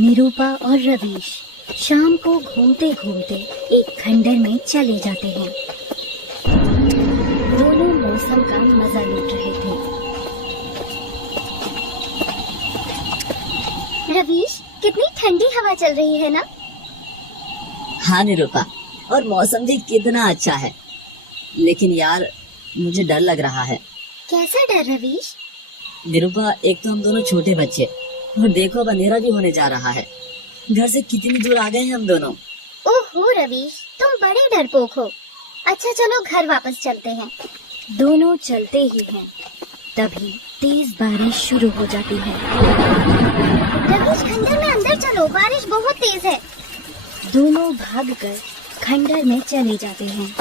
निरूपा और रवीश शाम को घूमते घूमते एक खंडर में चले जाते हैं। दोनों मौसम का मजा लूट रहे थे। रवीश, कितनी ठंडी हवा चल रही है ना? हाँ निरूपा, और मौसम भी कितना अच्छा है। लेकिन यार मुझे डर लग रहा है। कैसा डर रवीश? निरूपा, एक तो हम दोनों छोटे बच्चे, और देखो अब अंधेरा भी होने जा रहा है। घर से कितनी दूर आ गए हैं हम दोनों। ओहो रवीश, तुम बड़े डरपोक हो। अच्छा चलो घर वापस चलते हैं। दोनों चलते ही हैं, तभी तेज बारिश शुरू हो जाती है। रवीश, खंडर में अंदर चलो, बारिश बहुत तेज है। दोनों भागकर खंडर में चले जाते हैं।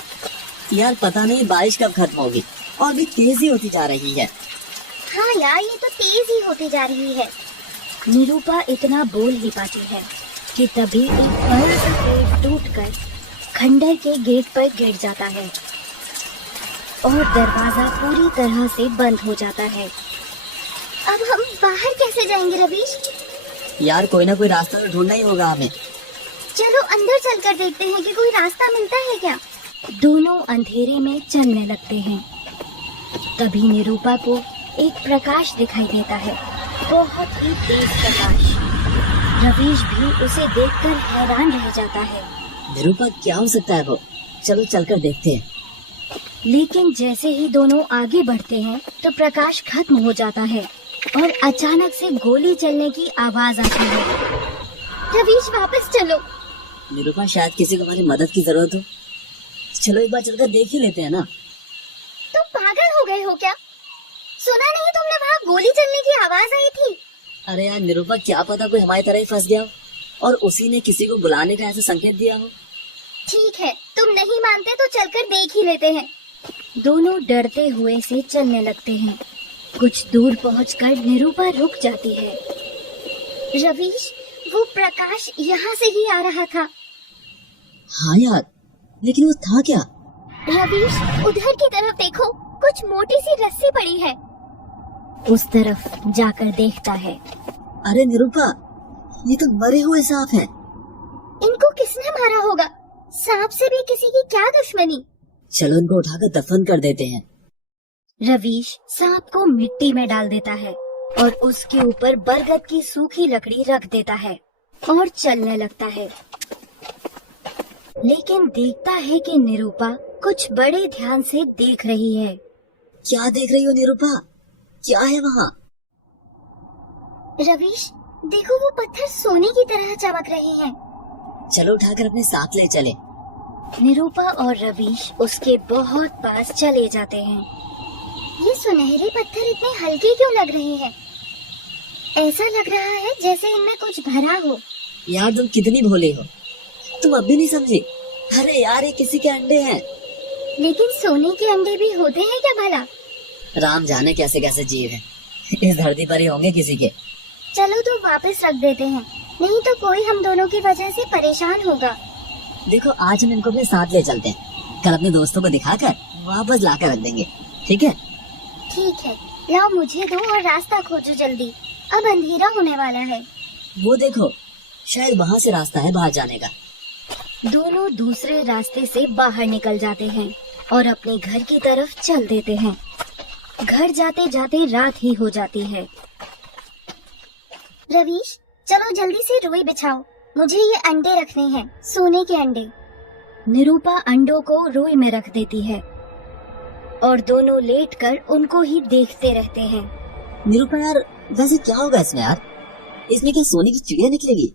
यार पता नहीं बारिश कब खत्म होगी, और भी तेजी होती जा रही है। हाँ यार, ये तो तेज ही होती जा रही है। निरूपा इतना बोल ही पाती है कि तभी एक बड़ा सा पेड़ टूटकर खंडर के गेट पर गिर जाता है और दरवाजा पूरी तरह से बंद हो जाता है। अब हम बाहर कैसे जाएंगे रवीश? यार कोई ना कोई रास्ता तो ढूंढना ही होगा हमें। चलो अंदर चलकर देखते हैं कि कोई रास्ता मिलता है क्या। दोनों अंधेरे में चलने लगते हैं। तभी निरूपा को एक प्रकाश दिखाई देता है, बहुत ही तेज प्रकाश। रवीश भी उसे देखकर हैरान रह जाता है। निरूपा, क्या हो सकता है वो? चलो चलकर देखते हैं। लेकिन जैसे ही दोनों आगे बढ़ते हैं तो प्रकाश खत्म हो जाता है और अचानक से गोली चलने की आवाज आती है। रवीश, वापस चलो। निरूपा, शायद किसी को हमारी मदद की जरूरत हो। चलो एक बार चलकर देख ही लेते हैं ना। तुम पागल हो गए हो क्या? सुना नहीं तुमने, वहाँ गोली चलने की आवाज आई थी। अरे यार निरूपा, क्या पता कोई हमारी तरह ही फंस गया हो और उसी ने किसी को बुलाने का ऐसा संकेत दिया हो। ठीक है, तुम नहीं मानते तो चलकर देख ही लेते हैं। दोनों डरते हुए से चलने लगते हैं। कुछ दूर पहुंचकर निरूपा रुक जाती है। रवीश, वो प्रकाश यहाँ से ही आ रहा था। हाँ यार, लेकिन वो था क्या? रवीश, उधर की तरफ देखो, कुछ मोटी सी रस्सी पड़ी है। उस तरफ जाकर देखता है। अरे निरूपा, ये तो मरे हुए सांप हैं। इनको किसने मारा होगा? सांप से भी किसी की क्या दुश्मनी? चलो इनको उठाकर दफन कर देते हैं। रवीश सांप को मिट्टी में डाल देता है और उसके ऊपर बरगद की सूखी लकड़ी रख देता है और चलने लगता है। लेकिन देखता है कि निरूपा कुछ बड़े ध्यान से देख रही है। क्या देख रही हो निरूपा? क्या है वहाँ? रवीश, देखो वो पत्थर सोने की तरह चमक रहे हैं। चलो उठाकर अपने साथ ले चले। निरूपा और रवीश उसके बहुत पास चले जाते हैं। ये सुनहरे पत्थर इतने हल्के क्यों लग रहे हैं? ऐसा लग रहा है जैसे इनमें कुछ भरा हो। यार तुम कितनी भोली हो, तुम अब भी नहीं समझी? अरे यार ये किसी के अंडे हैं। लेकिन सोने के अंडे भी होते हैं क्या भला? राम जाने कैसे कैसे जीव हैं, इस धरती पर ही होंगे किसी के। चलो तो वापस रख देते हैं, नहीं तो कोई हम दोनों की वजह से परेशान होगा। देखो आज हम इनको अपने साथ ले चलते हैं, कल अपने दोस्तों को दिखाकर वापस लाकर रख देंगे। ठीक है? ठीक है, लाओ मुझे दो और रास्ता खोजो जल्दी, अब अंधेरा होने वाला है। वो देखो, शायद वहाँ से रास्ता है बाहर जाने का। दोनों दूसरे रास्ते से बाहर निकल जाते हैं और अपने घर की तरफ चल देते हैं। घर जाते जाते रात ही हो जाती है। रवीश, चलो जल्दी से रुई बिछाओ, मुझे ये अंडे रखने हैं, सोने के अंडे। निरूपा अंडों को रुई में रख देती है और दोनों लेटकर उनको ही देखते रहते हैं। निरूपा यार, वैसे क्या होगा इसमें यार? इसमें क्या सोने की चिड़िया निकलेगी?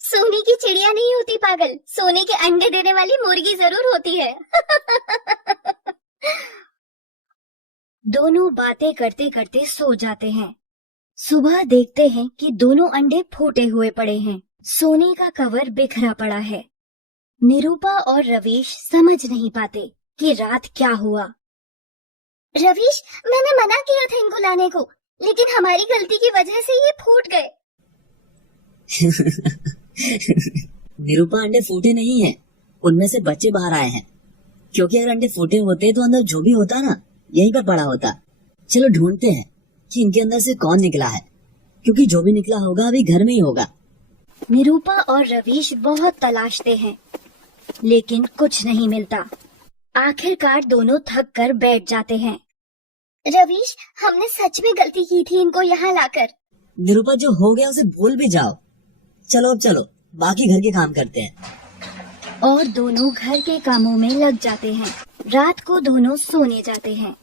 सोने की चिड़िया नहीं होती पागल, सोने के अंडे देने वाली मुर्गी जरूर होती है। दोनों बातें करते करते सो जाते हैं। सुबह देखते हैं कि दोनों अंडे फूटे हुए पड़े हैं, सोने का कवर बिखरा पड़ा है। निरूपा और रवीश समझ नहीं पाते कि रात क्या हुआ। रवीश, मैंने मना किया था इनको लाने को, लेकिन हमारी गलती की वजह से ये फूट गए। निरूपा, अंडे फूटे नहीं हैं, उनमें से बच्चे बाहर आए हैं। क्योंकि अगर अंडे फूटे होते तो अंदर जो भी होता ना यहीं पर पड़ा होता। चलो ढूंढते हैं कि इनके अंदर से कौन निकला है, क्योंकि जो भी निकला होगा अभी घर में ही होगा। निरूपा और रवीश बहुत तलाशते हैं, लेकिन कुछ नहीं मिलता। आखिरकार दोनों थक कर बैठ जाते हैं। रवीश, हमने सच में गलती की थी इनको यहाँ लाकर। निरूपा, जो हो गया उसे भूल भी जाओ। चलो अब चलो, बाकी घर के काम करते हैं। और दोनों घर के कामों में लग जाते हैं। रात को दोनों सोने जाते हैं।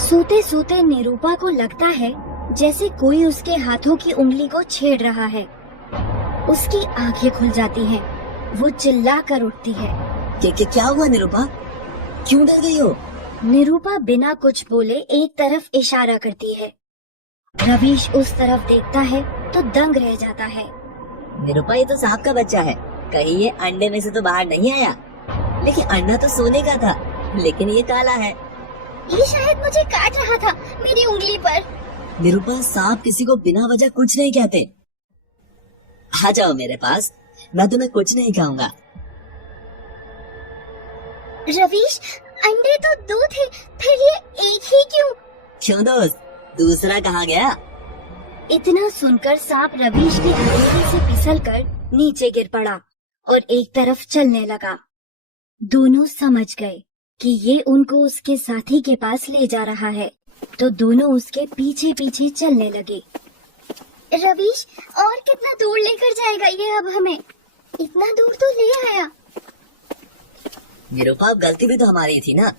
सोते सोते निरूपा को लगता है जैसे कोई उसके हाथों की उंगली को छेड़ रहा है। उसकी आंखें खुल जाती हैं। वो चिल्ला कर उठती है। क्या हुआ निरूपा? क्यों डर गई हो? निरूपा बिना कुछ बोले एक तरफ इशारा करती है। रवीश उस तरफ देखता है तो दंग रह जाता है। निरूपा, ये तो सांप का बच्चा है, कहीं ये अंडे में से तो बाहर नहीं आया। लेकिन अंडा तो सोने का था, लेकिन ये काला है। ये शायद मुझे काट रहा था, मेरी उंगली पर। निरूपा, सांप किसी को बिना वजह कुछ नहीं कहते। आ जाओ मेरे पास, मैं तुम्हें कुछ नहीं कहूँगा। रवीश, अंडे तो 2 थे, फिर ये एक ही क्यों? क्यों दोस्त, दूसरा कहाँ गया? इतना सुनकर सांप रवीश की हथेली से फिसलकर नीचे गिर पड़ा और एक तरफ चलने लगा। दोनों समझ गए कि ये उनको उसके साथी के पास ले जा रहा है, तो दोनों उसके पीछे पीछे चलने लगे। रवीश, और कितना दूर लेकर जाएगा ये अब हमें? इतना दूर तो ले आया। निरूपा, गलती भी तो हमारी थी ना,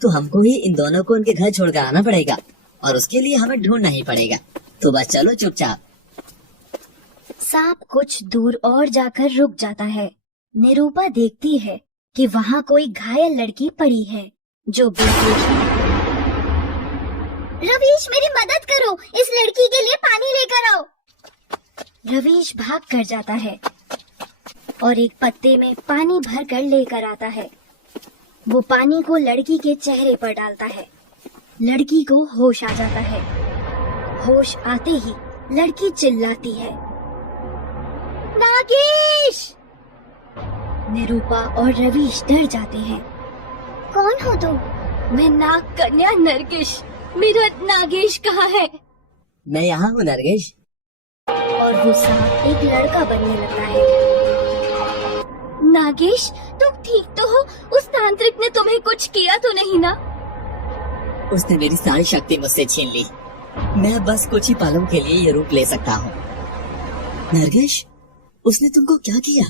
तो हमको ही इन दोनों को उनके घर छोड़कर आना पड़ेगा और उसके लिए हमें ढूंढना ही पड़ेगा। तो बस चलो चुपचाप। सांप कुछ दूर और जाकर रुक जाता है। निरूपा देखती है कि वहाँ कोई घायल लड़की पड़ी है जो बेहोश है। रवीश, मेरी मदद करो, इस लड़की के लिए पानी लेकर आओ। रवीश भाग कर जाता है और एक पत्ते में पानी भर कर लेकर आता है। वो पानी को लड़की के चेहरे पर डालता है। लड़की को होश आ जाता है। होश आते ही लड़की चिल्लाती है, नागेश! निरूपा और रवीश डर जाते हैं। कौन हो तुम? मैं नाग कन्या नरगिस। मेरा नागेश कहाँ है? मैं यहाँ हूँ नरगिस। और वो सांप एक लड़का बनने लगता है। नागेश, तुम ठीक तो हो? उस तांत्रिक ने तुम्हें कुछ किया तो नहीं ना? उसने मेरी सारी शक्ति मुझसे छीन ली। मैं बस कुछ ही पलों के लिए ये रूप ले सकता हूँ। नरगिस, उसने तुमको क्या किया?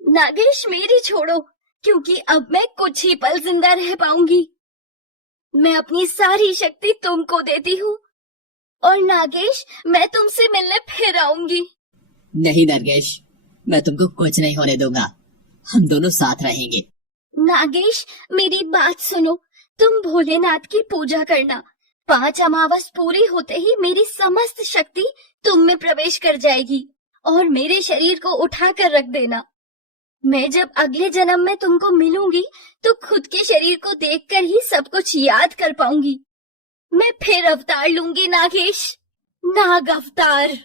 नागेश, मेरी छोड़ो, क्योंकि अब मैं कुछ ही पल जिंदा रह पाऊंगी। मैं अपनी सारी शक्ति तुमको देती हूँ और नागेश, मैं तुमसे मिलने फिर आऊंगी। नहीं नरगिस, मैं तुमको कुछ नहीं होने दूंगा। हम दोनों साथ रहेंगे। नागेश, मेरी बात सुनो। तुम भोलेनाथ की पूजा करना। 5 अमावस पूरी होते ही मेरी समस्त शक्ति तुम में प्रवेश कर जाएगी और मेरे शरीर को उठा कर रख देना। मैं जब अगले जन्म में तुमको मिलूंगी तो खुद के शरीर को देखकर ही सब कुछ याद कर पाऊंगी। मैं फिर अवतार लूंगी नागेश, नाग अवतार।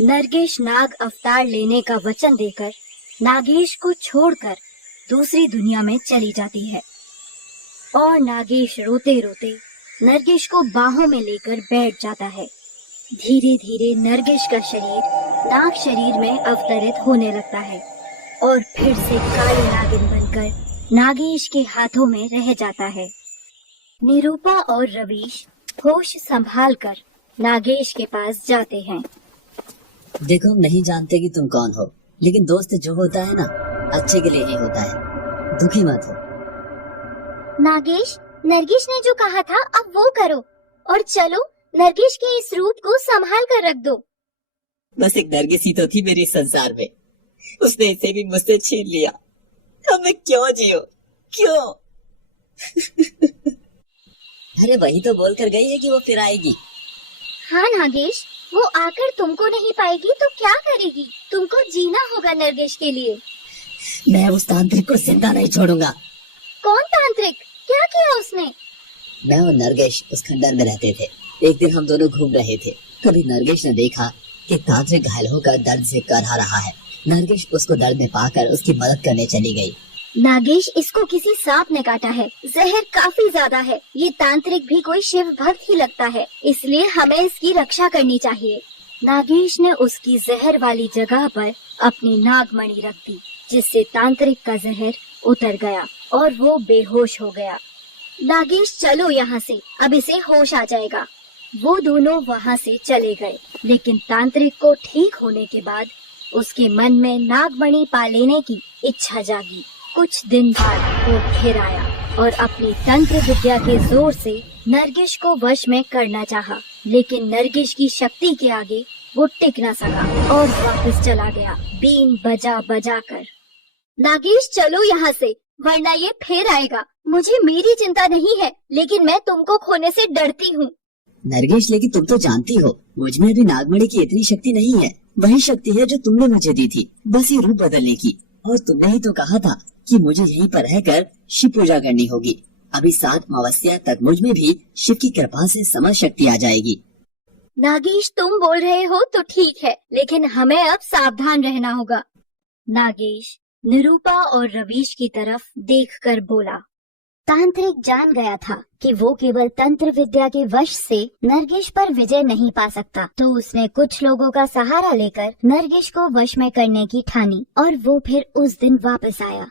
नरगिस नाग अवतार लेने का वचन देकर नागेश को छोड़कर दूसरी दुनिया में चली जाती है और नागेश रोते रोते नरगिस को बाहों में लेकर बैठ जाता है। धीरे धीरे नरगिस का शरीर नाग शरीर में अवतरित होने लगता है और फिर से काली नागिन बनकर नागेश के हाथों में रह जाता है। निरूपा और रवीश होश संभालकर नागेश के पास जाते हैं। देखो, हम नहीं जानते कि तुम कौन हो, लेकिन दोस्त जो होता है ना, अच्छे के लिए ही होता है। दुखी मत हो। नागेश, नरगिस ने जो कहा था अब वो करो और चलो नरगिस के इस रूप को संभाल कर रख दो। बस एक नरगिस ही तो थी मेरे संसार में, उसने इसे भी मुझसे छीन लिया। अब मैं क्यों जियो, क्यों? अरे वही तो बोल कर गई है कि वो फिर आएगी। हाँ नागेश, वो आकर तुमको नहीं पाएगी तो क्या करेगी? तुमको जीना होगा नरगिस के लिए। मैं उस तांत्रिक को जिंदा नहीं छोड़ूंगा। कौन तांत्रिक? क्या किया उसने? मैं और नरगिस उस खंडर में रहते थे। एक दिन हम दोनों घूम रहे थे, तभी नरगिस ने देखा कि तांत्रिक घायल होकर दर्द से करहा रहा है। नरगिस उसको दर्द में पाकर उसकी मदद करने चली गई, नागेश, इसको किसी सांप ने काटा है। जहर काफी ज्यादा है। ये तांत्रिक भी कोई शिव भक्त ही लगता है, इसलिए हमें इसकी रक्षा करनी चाहिए। नागेश ने उसकी जहर वाली जगह पर अपनी नागमणि रख दी, जिससे तांत्रिक का जहर उतर गया और वो बेहोश हो गया। नागेश, चलो यहाँ से, अब इसे होश आ जाएगा। वो दोनों वहाँ से चले गए, लेकिन तांत्रिक को ठीक होने के बाद उसके मन में नागमणि पा लेने की इच्छा जागी। कुछ दिन बाद वो फिर आया और अपनी तंत्र विद्या के जोर से नरगिस को वश में करना चाहा, लेकिन नरगिस की शक्ति के आगे वो टिक न सका और वापस चला गया, बीन बजा बजा कर। नागेश, चलो यहाँ से, वरना ये फिर आएगा। मुझे मेरी चिंता नहीं है, लेकिन मैं तुमको खोने से डरती हूँ। नरगिस, लेकिन तुम तो जानती हो मुझ में अभी नागमणि की इतनी शक्ति नहीं है। वही शक्ति है जो तुमने मुझे दी थी, बस ये रूप बदलने की। और तुमने ही तो कहा था कि मुझे यहीं पर रहकर शिव पूजा करनी होगी। अभी 7 अमावस्या तक मुझ में भी शिव की कृपा से समझ शक्ति आ जाएगी। नागेश, तुम बोल रहे हो तो ठीक है, लेकिन हमें अब सावधान रहना होगा। नागेश निरूपा और रवीश की तरफ देखकर बोला। तांत्रिक जान गया था कि वो केवल तंत्र विद्या के वश से नरगिस पर विजय नहीं पा सकता, तो उसने कुछ लोगों का सहारा लेकर नरगिस को वश में करने की ठानी और वो फिर उस दिन वापस आया।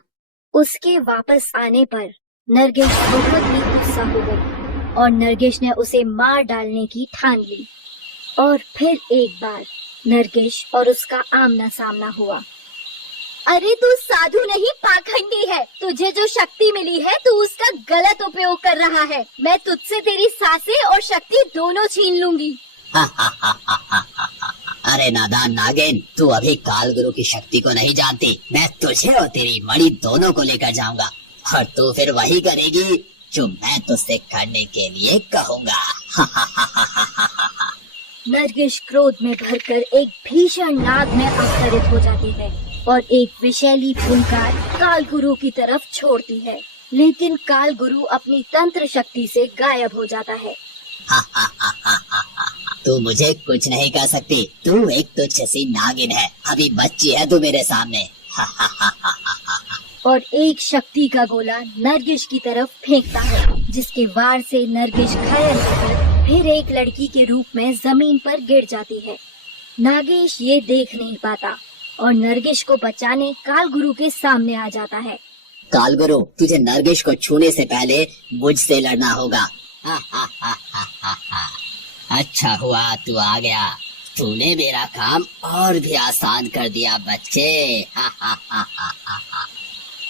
उसके वापस आने पर नरगिस बहुत ही गुस्सा हो गई और नरगिस ने उसे मार डालने की ठान ली। और फिर एक बार नरगिस और उसका आमना सामना हुआ। अरे तू साधु नहीं, पाखंडी है। तुझे जो शक्ति मिली है तू उसका गलत उपयोग कर रहा है। मैं तुझसे तेरी सांसें और शक्ति दोनों छीन लूंगी। अरे नादान नागिन, तू अभी काल गुरु की शक्ति को नहीं जानती। मैं तुझे और तेरी मणि दोनों को लेकर जाऊंगा और तू फिर वही करेगी जो मैं तुझसे करने के लिए कहूँगा। नरगिस क्रोध में भरकर एक भीषण नाद में अवतरित हो जाती है और एक विषैली फुंकार काल गुरु की तरफ छोड़ती है, लेकिन काल गुरु अपनी तंत्र शक्ति से गायब हो जाता है। तू मुझे कुछ नहीं कर सकती। तू एक तुच्छ सी नागिन है। अभी बच्ची है तू मेरे सामने। और एक शक्ति का गोला नरगिस की तरफ फेंकता है, जिसके वार से नरगिस घायल होकर फिर एक लड़की के रूप में जमीन पर गिर जाती है। नागेश ये देख नहीं पाता और नरगिस को बचाने काल गुरु के सामने आ जाता है। काल गुरु, तुझे नरगिस को छूने से पहले मुझसे लड़ना होगा। अच्छा हुआ तू आ गया। तूने मेरा काम और भी आसान कर दिया बच्चे।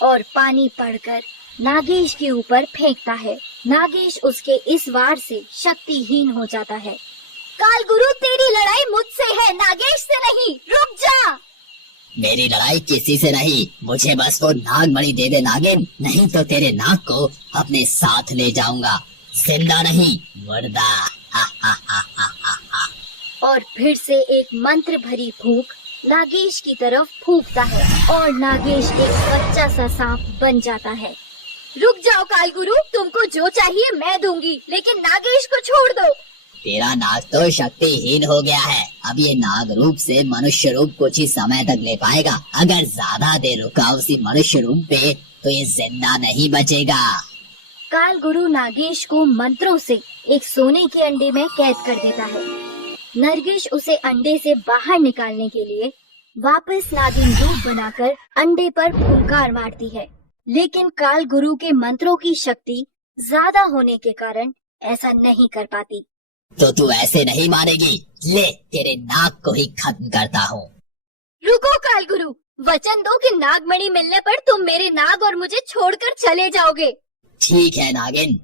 और पानी पड़कर नागेश के ऊपर फेंकता है। नागेश उसके इस वार से शक्तिहीन हो जाता है। काल गुरु, तेरी लड़ाई मुझसे है, नागेश से नहीं। रुक जा। मेरी लड़ाई किसी से नहीं, मुझे बस वो नागमणि दे दे नागिन, नहीं तो तेरे नाग को अपने साथ ले जाऊंगा। जिंदा नहीं, मुर्दा। और फिर से एक मंत्र भरी फूंक नागेश की तरफ फूंकता है और नागेश एक बच्चा सा सांप बन जाता है। रुक जाओ काल गुरु, तुमको जो चाहिए मैं दूंगी, लेकिन नागेश को छोड़ दो। तेरा नाग तो शक्तिहीन हो गया है। अब ये नाग रूप से मनुष्य रूप कुछ ही समय तक ले पाएगा। अगर ज्यादा देर रुका उसी मनुष्य रूप पे तो ये जिंदा नहीं बचेगा। काल गुरु नागेश को मंत्रों से एक सोने के अंडे में कैद कर देता है। नरगिस उसे अंडे से बाहर निकालने के लिए वापस नागिन रूप बनाकर अंडे पर फुंकार मारती है, लेकिन काल गुरु के मंत्रों की शक्ति ज्यादा होने के कारण ऐसा नहीं कर पाती। तो तू ऐसे नहीं मानेगी। ले, तेरे नाग को ही खत्म करता हूँ। रुको काल गुरु, वचन दो कि नागमणि मिलने पर तुम मेरे नाग और मुझे छोड़कर चले जाओगे। ठीक है नागिन।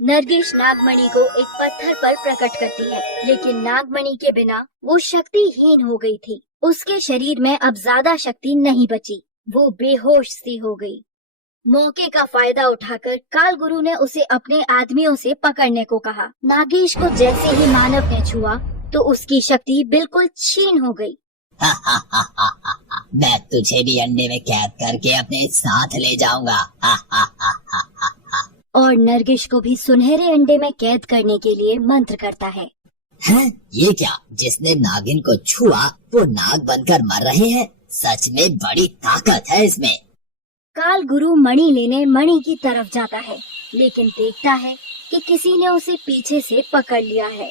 नरगिस नागमणि को एक पत्थर पर प्रकट करती है, लेकिन नागमणि के बिना वो शक्तिहीन हो गई थी। उसके शरीर में अब ज्यादा शक्ति नहीं बची। वो बेहोश सी हो गई। मौके का फायदा उठाकर काल गुरु ने उसे अपने आदमियों से पकड़ने को कहा। नागेश को जैसे ही मानव ने छुआ तो उसकी शक्ति बिल्कुल छीन हो गई। मैं तुझे भी अंडे में कैद करके अपने साथ ले जाऊंगा। और नरगिस को भी सुनहरे अंडे में कैद करने के लिए मंत्र करता है। हैं? ये क्या? जिसने नागिन को छुआ वो नाग बनकर मर रहे हैं। सच में बड़ी ताकत है इसमें। काल गुरु मणि लेने मणि की तरफ जाता है, लेकिन देखता है कि किसी ने उसे पीछे से पकड़ लिया है।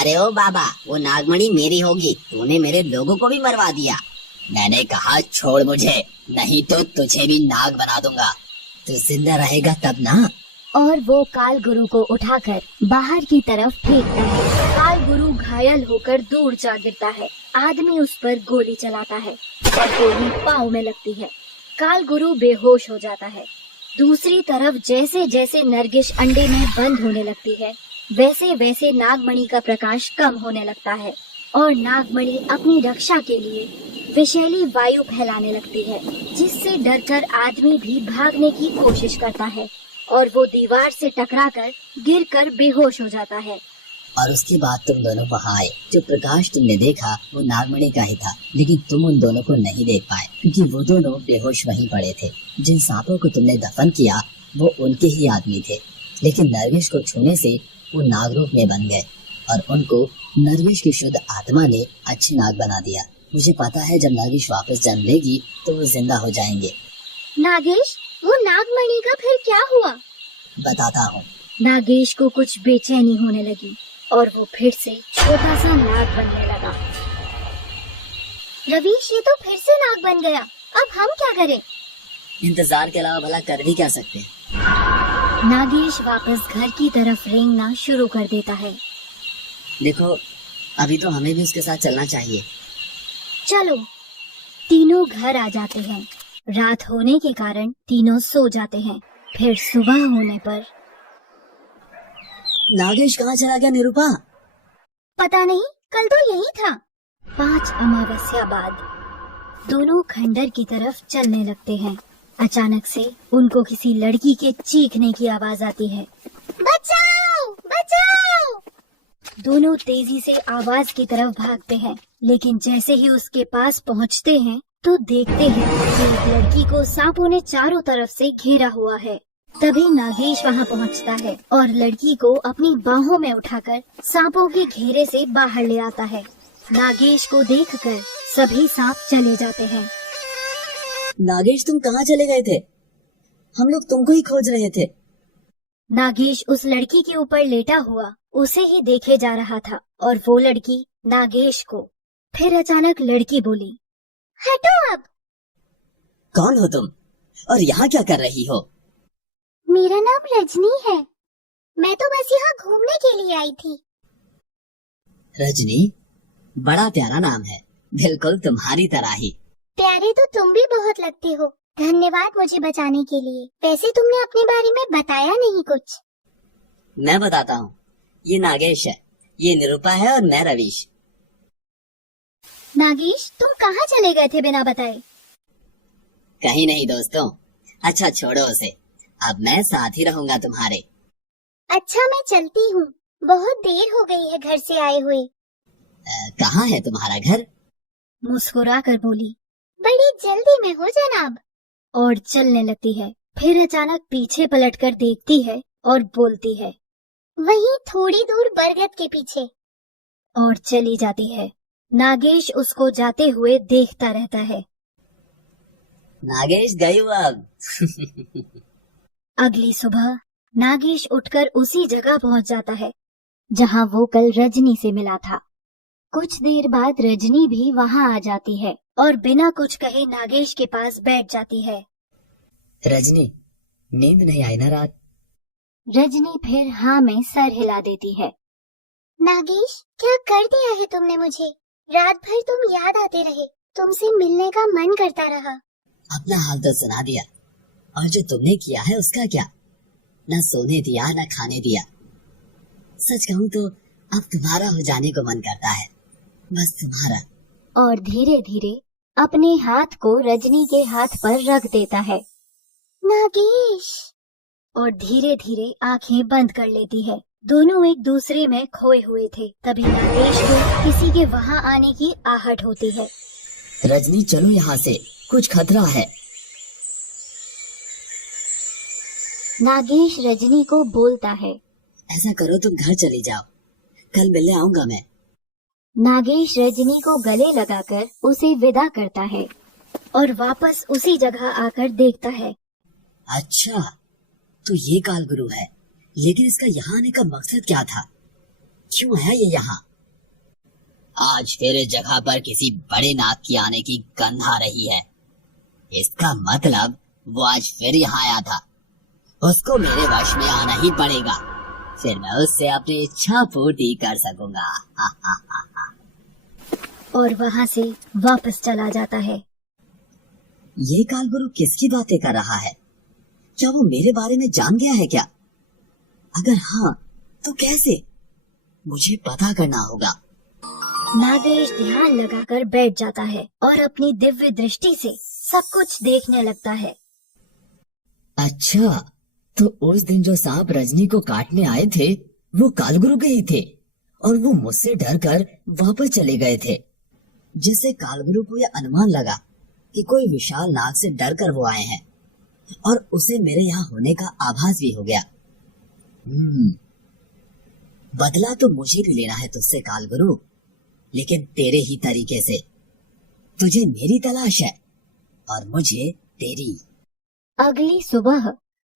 अरे ओ बाबा, वो नागमणि मेरी होगी, तूने मेरे लोगों को भी मरवा दिया। मैंने कहा छोड़ मुझे, नहीं तो तुझे भी नाग बना दूंगा। तू जिंदा रहेगा तब ना। और वो काल गुरु को उठाकर बाहर की तरफ फेंकता है। काल गुरु घायल होकर दूर जा गिरता है। आदमी उस पर गोली चलाता है और गोली पाँव में लगती है। काल गुरु बेहोश हो जाता है। दूसरी तरफ जैसे जैसे नरगिस अंडे में बंद होने लगती है, वैसे वैसे नागमणि का प्रकाश कम होने लगता है और नागमणि अपनी रक्षा के लिए विषैली वायु फैलाने लगती है, जिससे डरकर आदमी भी भागने की कोशिश करता है और वो दीवार से टकराकर गिरकर बेहोश हो जाता है। और उसके बाद तुम दोनों वहाँ आए। जो प्रकाश तुमने देखा वो नागमणि का ही था, लेकिन तुम उन दोनों को नहीं देख पाए क्योंकि वो दोनों बेहोश वहीं पड़े थे। जिन सांपों को तुमने दफन किया वो उनके ही आदमी थे, लेकिन नरगिस को छूने से वो नाग रूप में बन गए और उनको नरगिस की शुद्ध आत्मा ने अच्छी नाग बना दिया। मुझे पता है जब नरगिस वापस जन्म लेगी तो वो जिंदा हो जाएंगे। नागेश, वो नागमणि का फिर क्या हुआ? बताता हूँ। नागेश को कुछ बेचैनी होने लगी और वो फिर से छोटा सा नाग बनने लगा। रवीश, ये तो फिर से नाग बन गया, अब हम क्या करें? इंतजार के अलावा भला कर भी क्या सकते हैं? नागेश वापस घर की तरफ रेंगना शुरू कर देता है। देखो, अभी तो हमें भी उसके साथ चलना चाहिए। चलो। तीनों घर आ जाते हैं। रात होने के कारण तीनों सो जाते हैं। फिर सुबह होने पर नागेश कहाँ चला गया निरूपा? पता नहीं, कल तो यही था। 5 अमावस्या बाद दोनों खंडर की तरफ चलने लगते हैं। अचानक से उनको किसी लड़की के चीखने की आवाज आती है। बचाओ! बचाओ! दोनों तेजी से आवाज की तरफ भागते हैं, लेकिन जैसे ही उसके पास पहुंचते हैं तो देखते हैं कि एक लड़की को सांपों ने चारों तरफ से घेरा हुआ है। तभी नागेश वहां पहुंचता है और लड़की को अपनी बाहों में उठाकर सांपों के घेरे से बाहर ले आता है। नागेश को देखकर सभी सांप चले जाते हैं। नागेश, तुम कहाँ चले गए थे? हम लोग तुमको ही खोज रहे थे। नागेश उस लड़की के ऊपर लेटा हुआ उसे ही देखे जा रहा था और वो लड़की नागेश को। फिर अचानक लड़की बोली, हटो अब। कौन हो तुम और यहाँ क्या कर रही हो? मेरा नाम रजनी है, मैं तो बस यहाँ घूमने के लिए आई थी। रजनी, बड़ा प्यारा नाम है, बिल्कुल तुम्हारी तरह ही। प्यारे तो तुम भी बहुत लगते हो। धन्यवाद मुझे बचाने के लिए। वैसे तुमने अपने बारे में बताया नहीं कुछ। मैं बताता हूँ, ये नागेश है, ये निरूपा है और मैं रवीश। नागेश, तुम कहाँ चले गए थे बिना बताए? कहीं नहीं दोस्तों। अच्छा छोड़ो उसे, अब मैं साथ ही रहूंगा तुम्हारे। अच्छा, मैं चलती हूँ, बहुत देर हो गई है घर से आए हुए। कहाँ है तुम्हारा घर? मुस्कुरा कर बोली, बड़ी जल्दी में हो जनाब। और चलने लगती है। फिर अचानक पीछे पलटकर देखती है और बोलती है, वहीं थोड़ी दूर बरगद के पीछे। और चली जाती है। नागेश उसको जाते हुए देखता रहता है। नागेश गई अब। अगली सुबह नागेश उठकर उसी जगह पहुंच जाता है जहां वो कल रजनी से मिला था। कुछ देर बाद रजनी भी वहां आ जाती है और बिना कुछ कहे नागेश के पास बैठ जाती है। रजनी, नींद नहीं आई ना रात? रजनी फिर हाँ में सर हिला देती है। नागेश, क्या कर दिया है तुमने मुझे? रात भर तुम याद आते रहे, तुमसे मिलने का मन करता रहा। अपना हाल तो सुना दिया, और जो तुमने किया है उसका क्या? न सोने दिया न खाने दिया। सच कहूँ तो अब तुम्हारा हो जाने को मन करता है, बस तुम्हारा। और धीरे धीरे अपने हाथ को रजनी के हाथ पर रख देता है। नागेश! और धीरे धीरे आंखें बंद कर लेती है। दोनों एक दूसरे में खोए हुए थे। तभी नागेश को किसी के वहां आने की आहट होती है। रजनी, चलो यहाँ से, कुछ खतरा है। नागेश रजनी को बोलता है, ऐसा करो तुम घर चली जाओ, कल मिलने आऊंगा मैं। नागेश रजनी को गले लगाकर उसे विदा करता है। और वापस उसी जगह आकर देखता है। अच्छा, तो ये कालगुरु है, लेकिन इसका यहाँ आने का मकसद क्या था? क्यों है ये यहाँ? आज फिर इस जगह पर किसी बड़े नाग की आने की गंध आ रही है। इसका मतलब वो आज फिर यहाँ आया था। उसको मेरे वश में आना ही पड़ेगा, फिर मैं उससे अपनी इच्छा पूर्ति कर सकूंगा। और वहाँ से वापस चला जाता है। ये कालगुरु किसकी बातें कर रहा है? क्या वो मेरे बारे में जान गया है क्या? अगर हाँ, तो कैसे? मुझे पता करना होगा। नागेश ध्यान लगाकर बैठ जाता है और अपनी दिव्य दृष्टि से सब कुछ देखने लगता है। अच्छा, तो उस दिन जो सांप रजनी को काटने आए थे वो कालगुरु के ही थे और वो मुझसे डरकर वापस चले गए थे, जिससे कालगुरु को यह अनुमान लगा कि कोई विशाल नाग से डरकर वो आए हैं और उसे मेरे यहाँ होने का आभास भी हो गया। बदला तो मुझे भी लेना है तुझसे कालगुरु, लेकिन तेरे ही तरीके से। तुझे मेरी तलाश है और मुझे तेरी। अगली सुबह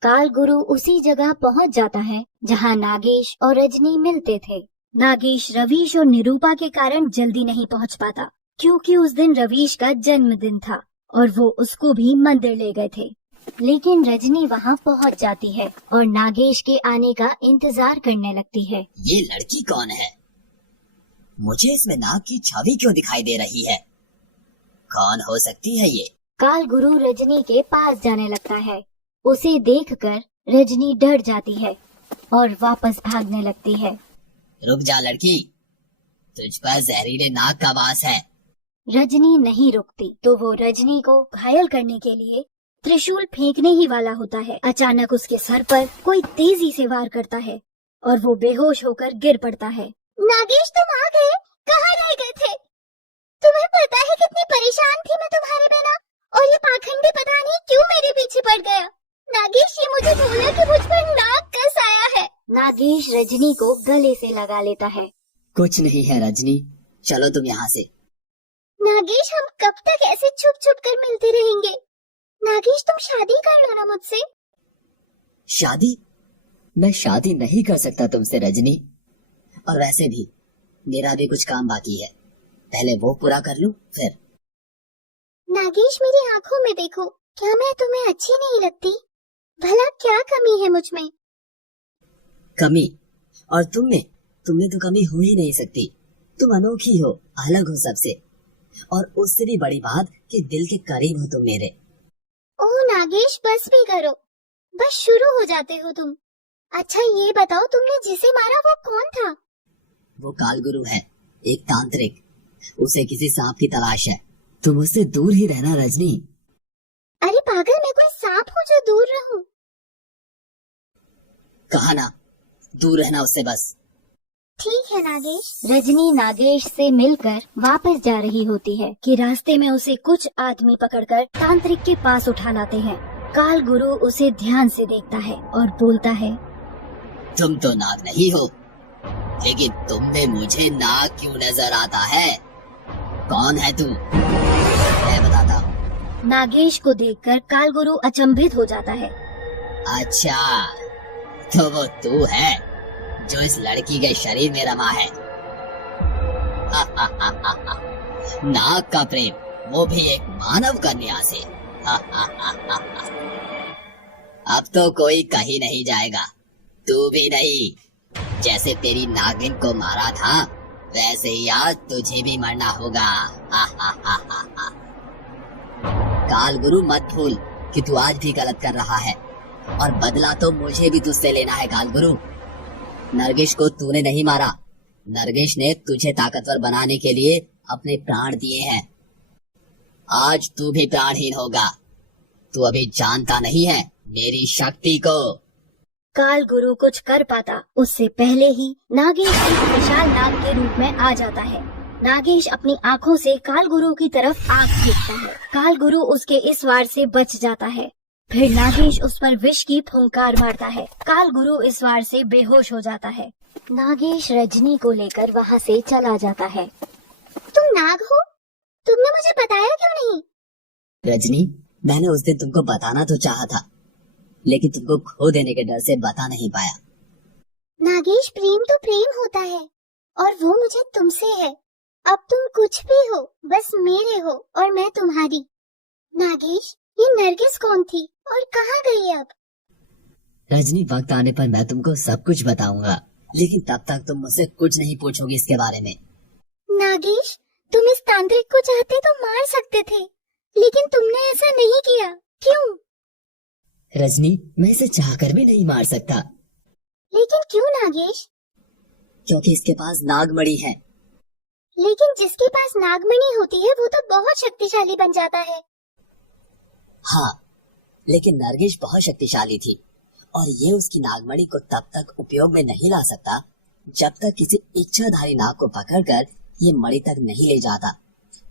कालगुरु उसी जगह पहुंच जाता है जहां नागेश और रजनी मिलते थे। नागेश रवीश और निरूपा के कारण जल्दी नहीं पहुंच पाता, क्योंकि उस दिन रवीश का जन्मदिन था और वो उसको भी मंदिर ले गए थे। लेकिन रजनी वहां पहुंच जाती है और नागेश के आने का इंतजार करने लगती है। ये लड़की कौन है? मुझे इसमें नाग की छवि क्यों दिखाई दे रही है? कौन हो सकती है ये? कालगुरु रजनी के पास जाने लगता है। उसे देखकर रजनी डर जाती है और वापस भागने लगती है। रुक जा लड़की, तुझ पर जहरीले नाग का वास है। रजनी नहीं रुकती तो वो रजनी को घायल करने के लिए त्रिशूल फेंकने ही वाला होता है। अचानक उसके सर पर कोई तेजी से वार करता है और वो बेहोश होकर गिर पड़ता है। नागेश, तुम आ गए? कहाँ रह गए थे? तुम्हें पता है कितनी परेशान थी मैं तुम्हारे बिना, और ये पाखंडी पता नहीं क्यों मेरे पीछे पड़ गया। नागेश, ये मुझे बोला कि मुझ पर नाग कस आया है। नागेश रजनी को गले से लगा लेता है। कुछ नहीं है रजनी, चलो तुम यहाँ से। नागेश, हम कब तक ऐसे छुप छुप कर मिलते रहेंगे? नागेश, तुम शादी कर लो ना मुझसे। शादी? मैं शादी नहीं कर सकता तुमसे रजनी, और वैसे भी मेरा भी कुछ काम बाकी है, पहले वो पूरा कर लूं फिर। नागेश, मेरी आंखों में देखो, क्या मैं तुम्हें अच्छी नहीं लगती? भला क्या कमी है मुझ में? कमी? और तुम में? तुमने तो कमी हो ही नहीं सकती। तुम अनोखी हो, अलग हो सबसे, और उससे भी बड़ी बात कि दिल के करीब हो तुम मेरे। ओह नागेश, बस भी करो, बस शुरू हो जाते हो तुम। अच्छा ये बताओ, तुमने जिसे मारा वो कौन था? वो कालगुरु है, एक तांत्रिक। उसे किसी सांप की तलाश है, तुम उससे दूर ही रहना रजनी। अरे पागल, मैं कोई सांप हूँ जो दूर रहूं? कहा ना, दूर रहना उससे बस। ठीक है नागेश। रजनी नागेश से मिलकर वापस जा रही होती है कि रास्ते में उसे कुछ आदमी पकड़कर तांत्रिक के पास उठा लाते हैं। कालगुरु उसे ध्यान से देखता है और बोलता है, तुम तो नाग नहीं हो, लेकिन तुम में मुझे नाग क्यों नजर आता है? कौन है तू? मैं बताता हूँ। नागेश को देखकर कालगुरु अचंभित हो जाता है। अच्छा, तो वो तू है जो इस लड़की के शरीर में रमा है। नाग का प्रेम, वो भी एक मानव कन्या से। अब तो कोई कहीं नहीं जाएगा, तू भी नहीं। जैसे तेरी नागिन को मारा था, वैसे ही आज तुझे भी मरना होगा। कालगुरु, मत भूल कि तू आज भी गलत कर रहा है, और बदला तो मुझे भी तुझसे लेना है कालगुरु। नरगिस को तूने नहीं मारा, नरगिस ने तुझे ताकतवर बनाने के लिए अपने प्राण दिए हैं। आज तू भी प्राणहीन होगा। तू अभी जानता नहीं है मेरी शक्ति को। कालगुरु कुछ कर पाता उससे पहले ही नागेश एक विशाल नाग के रूप में आ जाता है। नागेश अपनी आंखों से कालगुरु की तरफ आंख फेंकता है। कालगुरु उसके इस वार से बच जाता है। फिर नागेश उस पर विष की फुंकार मारता है। कालगुरु इस वार से बेहोश हो जाता है। नागेश रजनी को लेकर वहाँ से चला जाता है। तुम नाग हो? तुमने मुझे बताया क्यों नहीं? रजनी, मैंने उस दिन तुमको बताना तो चाहा था, लेकिन तुमको खो देने के डर से बता नहीं पाया। नागेश, प्रेम तो प्रेम होता है और वो मुझे तुमसे है। अब तुम कुछ भी हो, बस मेरे हो और मैं तुम्हारी। नागेश, ये नरगिस कौन थी और कहाँ गई अब? रजनी, वक्त आने पर मैं तुमको सब कुछ बताऊंगा, लेकिन तब तक तुम मुझसे कुछ नहीं पूछोगी इसके बारे में। नागेश, तुम इस तांत्रिक को चाहते तो मार सकते थे, लेकिन तुमने ऐसा नहीं किया, क्यों? रजनी, मैं इसे चाहकर भी नहीं मार सकता। लेकिन क्यों नागेश? क्योंकि इसके पास नागमणि है। लेकिन जिसके पास नागमणि होती है वो तो बहुत शक्तिशाली बन जाता है। हाँ, लेकिन नरगिस बहुत शक्तिशाली थी और ये उसकी नागमणि को तब तक उपयोग में नहीं ला सकता जब तक किसी इच्छाधारी नाग को पकड़कर ये मणि तक नहीं ले जाता।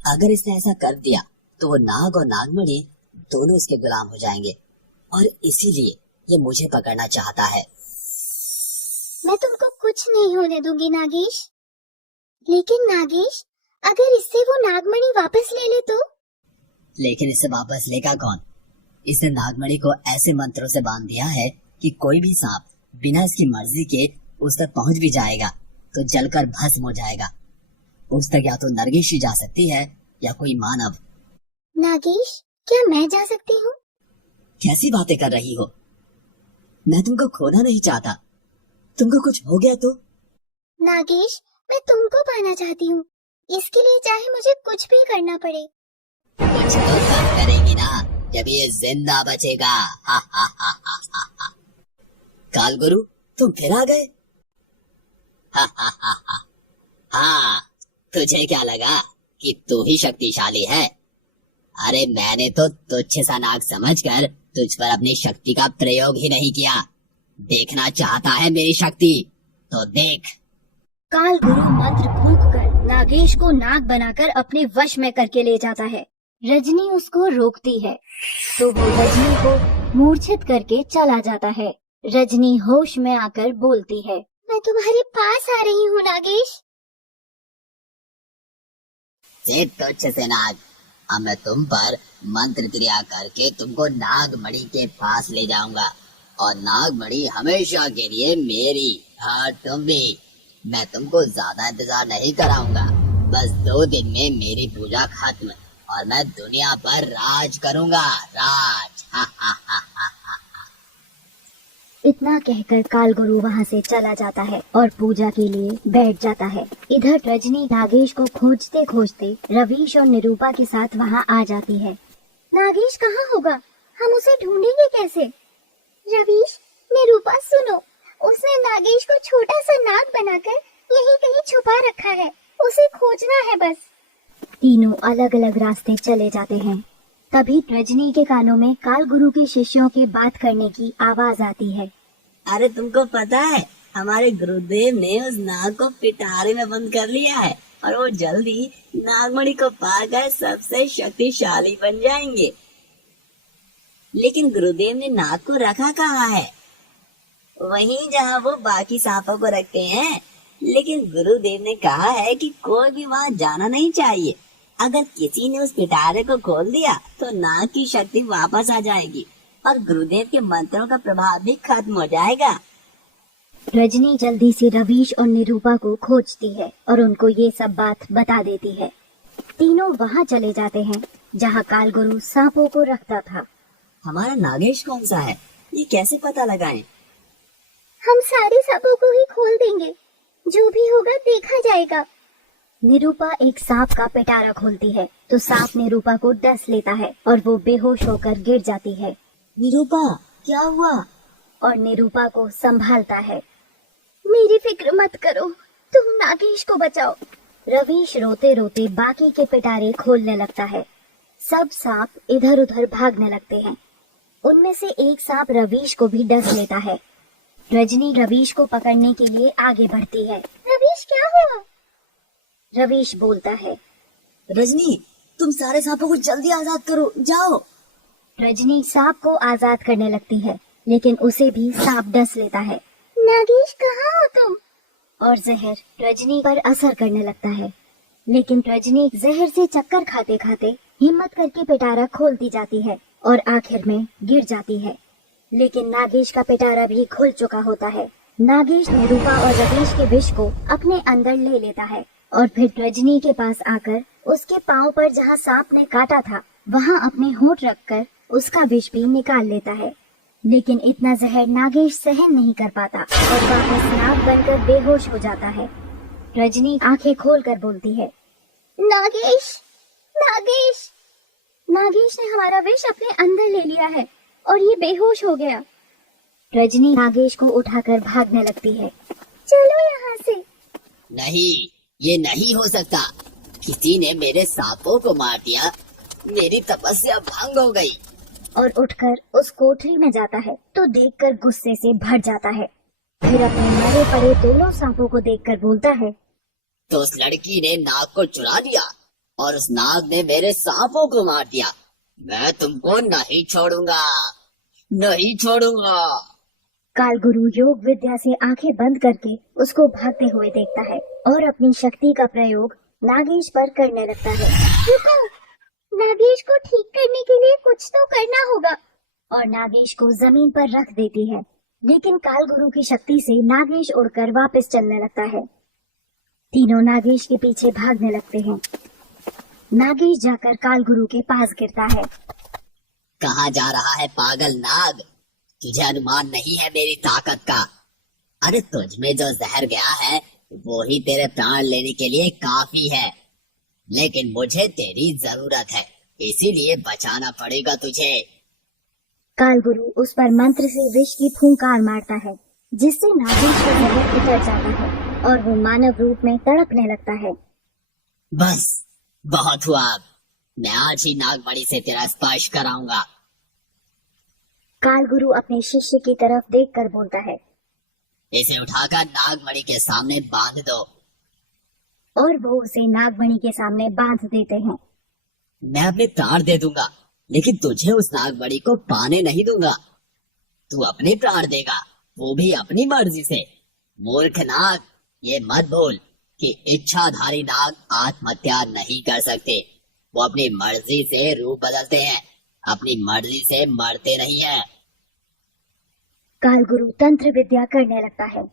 अगर इसने ऐसा कर दिया तो वो नाग और नागमणि दोनों उसके गुलाम हो जाएंगे और इसीलिए ये मुझे पकड़ना चाहता है। मैं तुमको कुछ नहीं होने दूंगी नागेश। लेकिन नागेश, अगर इससे वो नागमणि वापस ले ले तो? लेकिन इसे वापस लेगा कौन? इसने नागमणि को ऐसे मंत्रों से बांध दिया है कि कोई भी सांप बिना इसकी मर्जी के उस तक पहुंच भी जाएगा तो जलकर भस्म हो जाएगा। उस तक या तो नरगिस ही जा सकती है या कोई मानव। नागेश, क्या मैं जा सकती हूँ? कैसी बातें कर रही हो? मैं तुमको खोना नहीं चाहता। तुमको कुछ हो गया तो? नागेश, मैं तुमको पाना चाहती हूँ। इसके लिए चाहे मुझे कुछ भी करना पड़े। कुछ तो तब करेगी ना जब ये जिंदा बचेगा। हा हा हा हा हा हा। कालगुरु, तुम फिर आ गए? हा हा हा हा। हाँ, तुझे क्या लगा कि तू ही शक्तिशाली है? अरे मैंने तो तुच्छ सा नाग समझकर तुझ पर अपनी शक्ति का प्रयोग ही नहीं किया। देखना चाहता है मेरी शक्ति तो देख। काल गुरु मंत्र फूंककर नागेश को नाग बनाकर अपने वश में करके ले जाता है। रजनी उसको रोकती है तो वो रजनी को मूर्छित करके चला जाता है। रजनी होश में आकर बोलती है, मैं तुम्हारे पास आ रही हूँ नागेश। तुच्छ से नाग, अब मैं तुम पर मंत्र क्रिया करके तुमको नागमणि के पास ले जाऊंगा और नागमणि हमेशा के लिए मेरी। हाँ, तुम भी। मैं तुमको ज्यादा इंतजार नहीं कराऊंगा। बस 2 दिन में मेरी पूजा खत्म और मैं दुनिया पर राज करूंगा। राज। हा हा हा हा हा। इतना कहकर कालगुरु वहाँ से चला जाता है और पूजा के लिए बैठ जाता है। इधर रजनी नागेश को खोजते खोजते रवीश और निरूपा के साथ वहाँ आ जाती है। नागेश कहाँ होगा? हम उसे ढूंढेंगे कैसे? रवीश, निरूपा सुनो, उसने नागेश को छोटा सा नाग बनाकर यहीं कहीं छुपा रखा है। उसे खोजना है बस। तीनों अलग अलग रास्ते चले जाते हैं। तभी रजनी के कानों में कालगुरु के शिष्यों के बात करने की आवाज आती है। अरे तुमको पता है, हमारे गुरुदेव ने उस नाग को पिटारे में बंद कर लिया है और वो जल्दी नागमणि को पाकर सबसे शक्तिशाली बन जाएंगे। लेकिन गुरुदेव ने नाग को रखा कहाँ है? वहीं जहाँ वो बाकी सांपों को रखते हैं। लेकिन गुरुदेव ने कहा है कि कोई भी वहाँ जाना नहीं चाहिए। अगर किसी ने उस पिटारे को खोल दिया तो नाग की शक्ति वापस आ जाएगी और गुरुदेव के मंत्रों का प्रभाव भी खत्म हो जाएगा। रजनी जल्दी से रवीश और निरूपा को खोजती है और उनको ये सब बात बता देती है। तीनों वहाँ चले जाते हैं जहाँ कालगुरु सांपों को रखता था। हमारा नागेश कौन सा है, ये कैसे पता लगाएं? हम सारे सांपों को ही खोल देंगे, जो भी होगा देखा जाएगा। निरूपा एक सांप का पिटारा खोलती है तो सांप निरूपा को डस लेता है और वो बेहोश होकर गिर जाती है। निरूपा, क्या हुआ? और निरूपा को संभालता है। मेरी फिक्र मत करो, तुम नागेश को बचाओ। रवीश रोते रोते बाकी के पिटारे खोलने लगता है। सब सांप इधर उधर भागने लगते हैं। उनमें से एक सांप रवीश को भी डस लेता है। रजनी रवीश को पकड़ने के लिए आगे बढ़ती है। रवीश, क्या हुआ? रवीश बोलता है, रजनी, तुम सारे सांपों को जल्दी आजाद करो, जाओ। रजनी सांप को आजाद करने लगती है, लेकिन उसे भी सांप डस लेता है। नागेश, कहाँ हो तुम? और जहर रजनी पर असर करने लगता है, लेकिन रजनी जहर से चक्कर खाते खाते हिम्मत करके पिटारा खोलती जाती है और आखिर में गिर जाती है। लेकिन नागेश का पिटारा भी खुल चुका होता है। नागेश निरूपा और रवीश के विष को अपने अंदर ले लेता है और फिर रजनी के पास आकर उसके पाँव पर जहाँ सांप ने काटा था वहाँ अपने होंठ रखकर उसका विष भी निकाल लेता है। लेकिन इतना जहर नागेश सहन नहीं कर पाता और वापस नाग बनकर बेहोश हो जाता है। रजनी आंखें खोलकर बोलती है, नागेश, नागेश, नागेश ने हमारा विष अपने अंदर ले लिया है और ये बेहोश हो गया। रजनी नागेश को उठाकर भागने लगती है। चलो यहाँ से। नहीं, ये नहीं हो सकता। किसी ने मेरे सांपों को मार दिया। मेरी तपस्या भंग हो गई। और उठकर उस कोठरी में जाता है तो देखकर गुस्से से भर जाता है। फिर अपने मरे पड़े दोनों सांपों को देखकर बोलता है, तो उस लड़की ने नाग को चुरा लिया और उस नाग ने मेरे सांपों को मार दिया। मैं तुमको नहीं छोड़ूंगा, नहीं छोड़ूंगा। कालगुरु योग विद्या से आंखें बंद करके उसको भागते हुए देखता है और अपनी शक्ति का प्रयोग नागेश पर करने लगता है। रुको, नागेश को ठीक करने के लिए कुछ तो करना होगा। और नागेश को जमीन पर रख देती है। लेकिन कालगुरु की शक्ति से नागेश उड़कर वापस चलने लगता है। तीनों नागेश के पीछे भागने लगते हैं। नागेश जाकर कालगुरु के पास गिरता है। कहाँ जा रहा है पागल नाग? तुझे अनुमान नहीं है मेरी ताकत का। अरे तुझ में जो जहर गया है वो ही तेरे प्राण लेने के लिए काफी है। लेकिन मुझे तेरी जरूरत है, इसीलिए बचाना पड़ेगा तुझे। कालगुरु उस पर मंत्र से विष की फूंकार मारता है, जिससे नागेश का जहर उतर जाता है और वो मानव रूप में तड़पने लगता है। बस बहुत हुआ, अब मैं आज ही नागमणि से तेरा स्पर्श कराऊंगा। कालगुरु अपने शिष्य की तरफ देखकर बोलता है, इसे उठाकर नागमणि के सामने बांध दो। और वो उसे नागमणि के सामने बांध देते हैं। मैं अपने प्राण दे दूंगा, लेकिन तुझे उस नागमणि को पाने नहीं दूंगा। तू अपने प्राण देगा, वो भी अपनी मर्जी से। मूर्ख नाग, ये मत भूल कि इच्छाधारी नाग आत्महत्या नहीं कर सकते। वो अपनी मर्जी से रूप बदलते हैं, अपनी मर्जी से मरते नहीं है। कालगुरु तंत्र विद्या करने लगता है।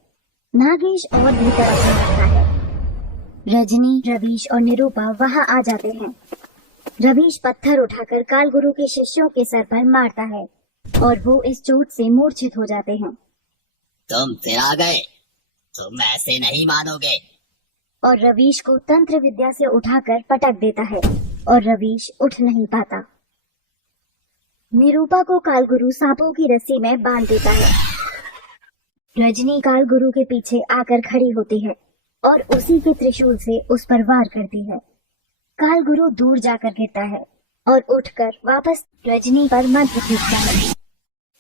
नागेश और भी तड़पने लगता है। रजनी, रवीश और निरूपा वहाँ आ जाते हैं। रवीश पत्थर उठाकर कालगुरु के शिष्यों के सर पर मारता है और वो इस चोट से मूर्छित हो जाते हैं। तुम फिर आ गए, तुम ऐसे नहीं मानोगे। और रवीश को तंत्र विद्या से उठाकर पटक देता है और रवीश उठ नहीं पाता। निरूपा को कालगुरु सांपों की रस्सी में बांध देता है। रजनी कालगुरु के पीछे आकर खड़ी होती है और उसी के त्रिशूल से उस पर वार करती है। कालगुरु दूर जाकर गिरता है और उठकर वापस रजनी पर मंत्र फूंकता है।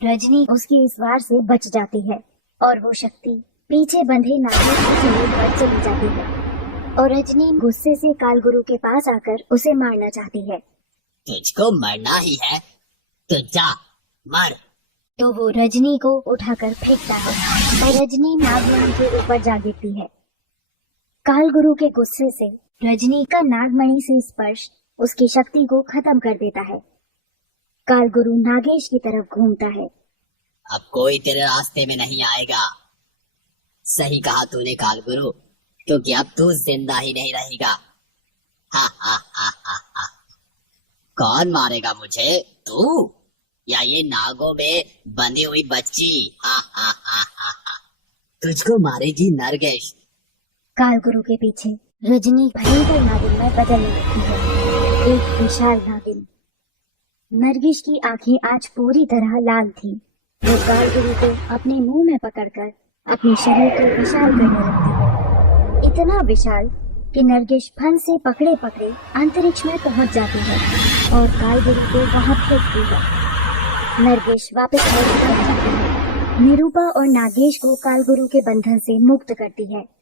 रजनी उसकी इस वार से बच जाती है और वो शक्ति पीछे बंधे नागेश के शरीर पर चली जाती है और रजनी गुस्से से कालगुरु के पास आकर उसे मारना चाहती है। तुझको मरना ही है तो जा मर। तो वो रजनी को उठाकर फेंकता है और रजनी नागमणि के ऊपर जा गिरती है। कालगुरु के गुस्से से रजनी का नागमणि से स्पर्श उसकी शक्ति को खत्म कर देता है। कालगुरु नागेश की तरफ घूमता है। अब कोई तेरे रास्ते में नहीं आएगा। सही कहा तूने कालगुरु, क्योंकि अब तू जिंदा ही नहीं रहेगा। हा हा हा हा हा। कौन मारेगा मुझे, तू या ये नागों में बंधी हुई बच्ची? हा हा हा हा हा। तुझको मारेगी नरगेश। कालगुरु के पीछे रजनी भयंकर नागिन में बदलने लगती है, एक विशाल नागिन। नरगिश की आंखें आज पूरी तरह लाल थीं। वो कालगुरु को अपने मुंह में पकड़कर अपने शरीर को विशाल करने लगती है, इतना विशाल कि नरगिश फन से पकड़े पकड़े अंतरिक्ष में पहुंच जाती है और कालगुरु को वहां फेंकती है। नरगिश वापस घर जाती है। निरूपा और नागेश को कालगुरु के बंधन से मुक्त करती है।